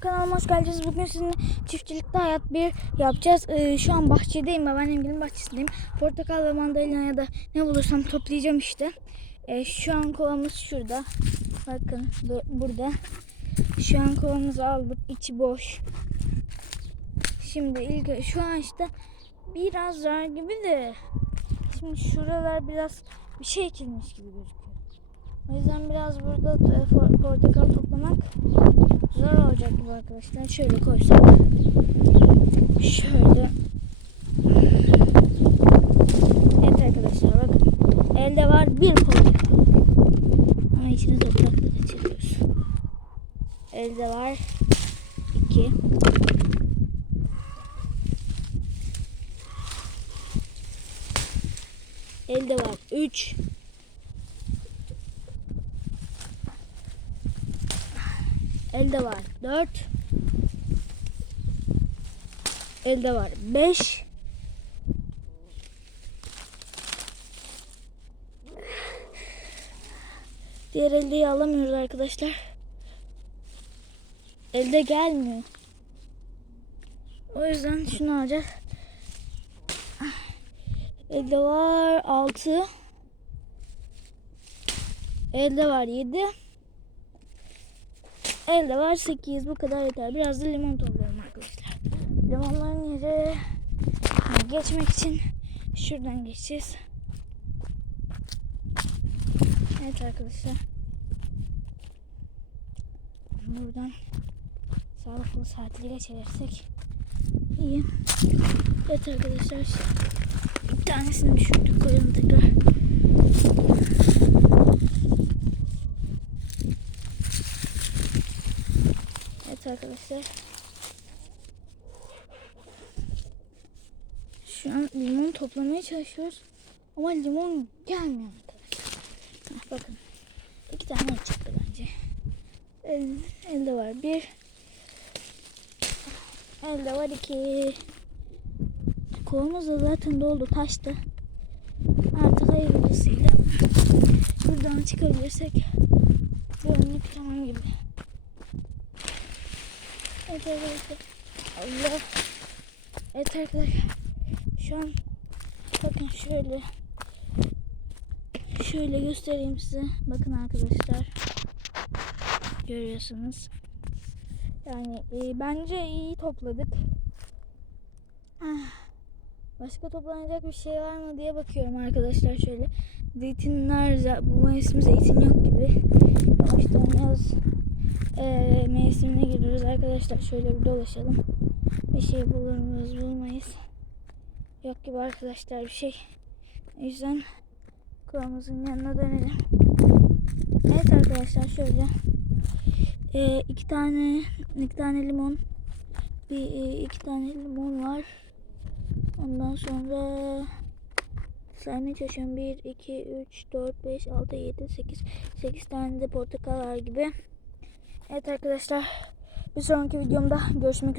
kanalıma hoş geldiniz. Bugün sizinle çiftçilikte hayat bir yapacağız. Ee, şu an bahçedeyim. Babaannemgilin bahçesindeyim. Portakal ve mandalina ya da ne bulursam toplayacağım işte. Ee, şu an kovamız şurada. Bakın bu- burada. Şu an kovamızı aldık. içi boş. Şimdi ilk şu an işte biraz zar gibi de şimdi şuralar biraz bir şey ekilmiş gibi gözüküyor. O yüzden biraz burada portakal toplamak zor olacak gibi arkadaşlar. Şöyle koysak. Şöyle. Evet arkadaşlar bakın. Elde var bir portakal. Ama içine toprakla kaçırıyoruz. Elde var iki. Elde var üç. Elde var 4. Elde var 5. Diğer eldeyi alamıyoruz arkadaşlar. Elde gelmiyor. O yüzden şunu alacağız. Elde var 6. Elde var 7. Elde var 8 bu kadar yeter. Biraz da limon topluyorum arkadaşlar. Limonların yeri geçmek için şuradan geçeceğiz. Evet arkadaşlar. Buradan sağlıklı saatli geçirirsek iyi. Evet arkadaşlar. Bir tanesini düşürdük koyalım tekrar. Evet arkadaşlar. Şu an limon toplamaya çalışıyoruz. Ama limon gelmiyor arkadaşlar. Bakın. İki tane çıktı bence. El, elde var bir. Elde var iki. Kovamız da zaten doldu taştı. Artık hayırlısıyla buradan çıkabilirsek bu önlük tamam gibi. Evet arkadaşlar. Allah. Evet arkadaşlar. Şu an bakın şöyle şöyle göstereyim size. Bakın arkadaşlar. Görüyorsunuz. Yani e, bence iyi topladık. Ah, Başka toplanacak bir şey var mı diye bakıyorum arkadaşlar şöyle. Zeytinler, bu mevsim zeytin yok gibi. Yavaştan yaz e, mevsimine giriyoruz arkadaşlar. Şöyle bir dolaşalım. Bir şey bulur muyuz bulmayız. Yok gibi arkadaşlar bir şey. O yüzden kovamızın yanına dönelim. Evet arkadaşlar şöyle e, iki tane iki tane limon bir e, iki tane limon var. Ondan sonra saymaya çalışıyorum. 1, 2, 3, 4, 5, 6, 7, 8. 8 tane de portakal var gibi. Evet arkadaşlar. Bir sonraki videomda görüşmek üzere.